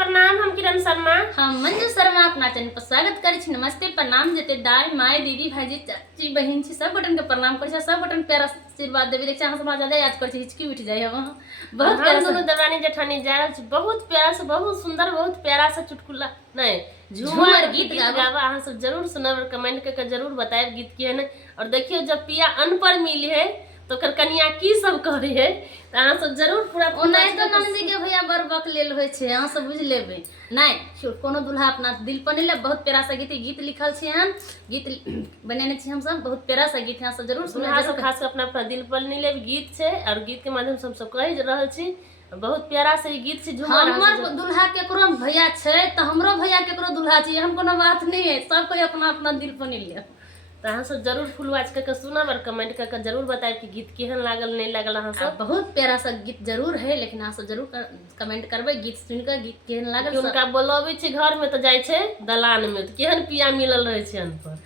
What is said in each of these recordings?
प्रणाम। हम किरण शर्मा, हम मंजू शर्मा अपना चैनल पर स्वागत करै छी। नमस्ते प्रणाम जते दाई माय दीदी भाईजी चाची बहन छी सब बटन के प्रणाम करै छी। सब बटन प्यारा आशीर्वाद देबे। देख हम समाज ज्यादा याद करै छी, हिचकी उठ जाय हम बहुत हम प्यारा दोनों देवरानी जेठानी जा रहल छी। बहुत प्यारा से, बहुत सुंदर, बहुत प्यारा से चुटकुला नहीं झूमर गीत गावा। अहाँ सब जरूर सुनब, कमेंट करके जरूर बताएब गीत केहन। और देखियो जब पिया अनपढ़ मिली है तो ओकर कनिया की सब करे है, तो अहाँ सब जरूर पूरा ओनाइ तो नंदी के भैया बरबक लेल होय छै, अहाँ सब बुझ लेबै। नहीं कोनो दुल्हा अपना दिल पर नहीं ले। बहुत प्यारा सा गीत लिखल छी हम, गीत बनेने छी हम सब। बहुत प्यारा सा गीत है, सब जरूर सुनब। सब खास अपना अपना दिल पर नहीं ले गीत छै, और गीत के माध्यम से हम सब कह रहल छी। बहुत प्यारा से गीत छै झूमर। हमर दुल्हा केकरो भैया छै तो हमरो भैया केकरो दुल्हा छै, हम कोनो बात नहीं है। सब कोई अपना अपना दिल पर नहीं ले। तो अहाँ सब जरूर फुल वॉच करके सुनब और कमेंट करके जरूर बताएब कि गीत केहन लागल नहीं लागल। अहाँ सब बहुत प्यारा सा गीत जरूर है, लेकिन अहाँ सब जरूर कमेंट करबै गीत सुनकर गीत केहन लागल। उनका बोलबे छै घर में तो जाय छै दलान में, तो केहन पिया मिलल रहे छै अनपढ़,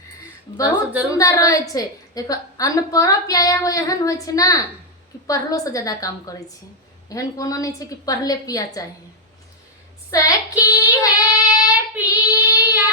बहुत सुंदर रहे छै। देखो अनपढ़ पिया एगो एहन होय छै ना कि पढ़लो से ज्यादा काम करे छै। एहन कोनो नहीं छै कि पढ़ले पिया चाहिए। सखी है पिया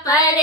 पर